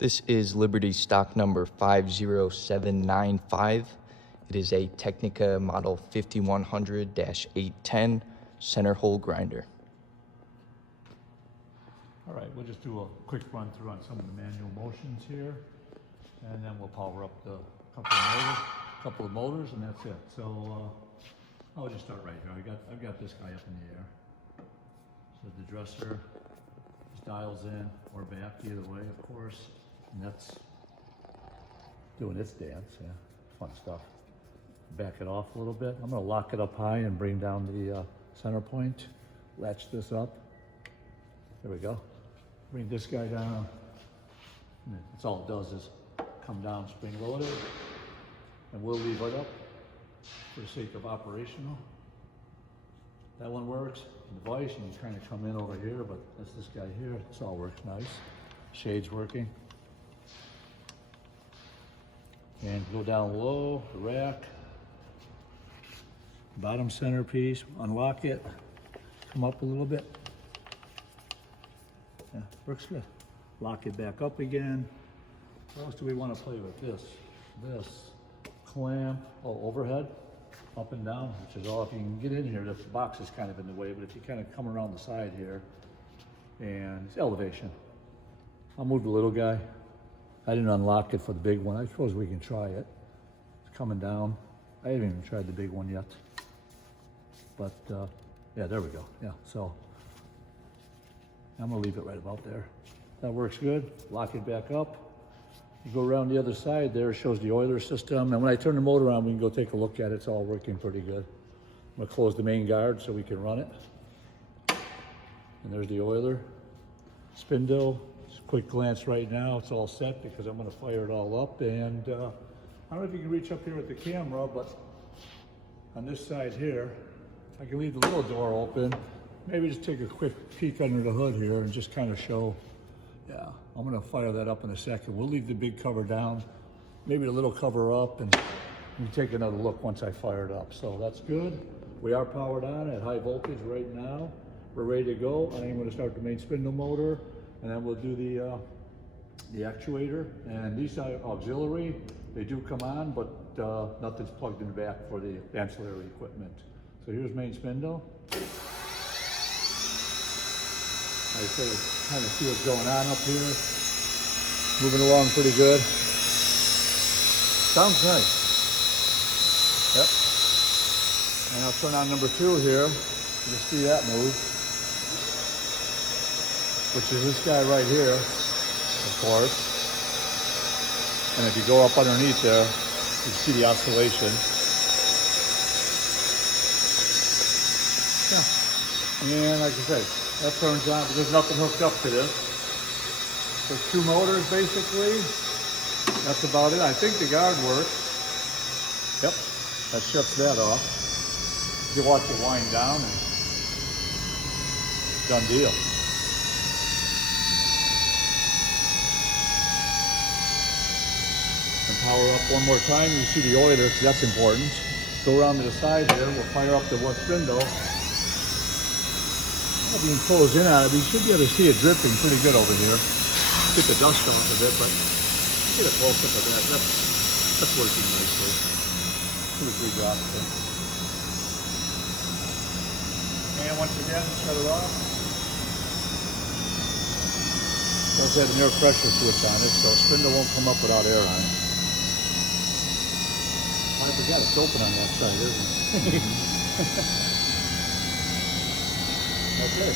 This is Liberty stock number 50795. It is a Technica model 5100-810 center hole grinder. All right, we'll just do a quick run through on some of the manual motions here, and then we'll power up the couple of motors, and that's it. So I'll just start right here. I've got this guy up in the air. So the dresser just dials in or back, either way, of course, and that's doing its dance. Yeah, fun stuff. Back it off a little bit. I'm going to lock it up high and bring down the center point. Latch this up. There we go. Bring this guy down. And that's all it does is come down spring loaded. And we'll leave it up for the sake of operational. That one works. Device, and you kind of come in over here, but that's this guy here. This all works nice. Shades working. And go down low, the rack. Bottom centerpiece, unlock it. Come up a little bit. Yeah, works good. Lock it back up again. What else do we want to play with? This clamp, overhead, up and down, which is all. If you can get in here, the box is kind of in the way, but if you kind of come around the side here, and it's elevation. I'll move the little guy. I didn't unlock it for the big one. I suppose we can try it. It's coming down. I haven't even tried the big one yet. But yeah, there we go. Yeah, so I'm gonna leave it right about there. That works good. Lock it back up. You go around the other side there, it shows the oiler system. And when I turn the motor on, we can go take a look at it. It's all working pretty good. I'm gonna close the main guard so we can run it. And there's the oiler. Spindle, just a quick glance right now. It's all set because I'm gonna fire it all up. And I don't know if you can reach up here with the camera, but on this side here, I can leave the little door open. Maybe just take a quick peek under the hood here and just kind of show. Yeah, I'm gonna fire that up in a second. We'll leave the big cover down, maybe the little cover up, and we can take another look once I fire it up. So that's good. We are powered on at high voltage right now. We're ready to go. I am gonna start the main spindle motor, and then we'll do the actuator. And these are auxiliary. They do come on, but nothing's plugged in the back for the ancillary equipment. So here's main spindle. I say, kind of see what's going on up here. Moving along pretty good. Sounds nice. Yep. And I'll turn on number 2 here. You see that move. Which is this guy right here, of course. And if you go up underneath there, you see the oscillation. Yeah. And like I said, that turns on, but there's nothing hooked up to this. There's 2 motors basically. That's about it. I think the guard works. Yep, that shuts that off. You watch it wind down and done deal. And power up one more time. You see the oiler, because that's important. Go around to the side here. We'll fire up the spindle. If you can close in on it, you should be able to see it dripping pretty good over here. Get the dust off of it, but get a close up of that. That's working nicely. 2 or 3 drops there. And once again, shut it off. Does have an air pressure switch on it, so spindle won't come up without air on it. I forgot it's open on that side, isn't it? Okay.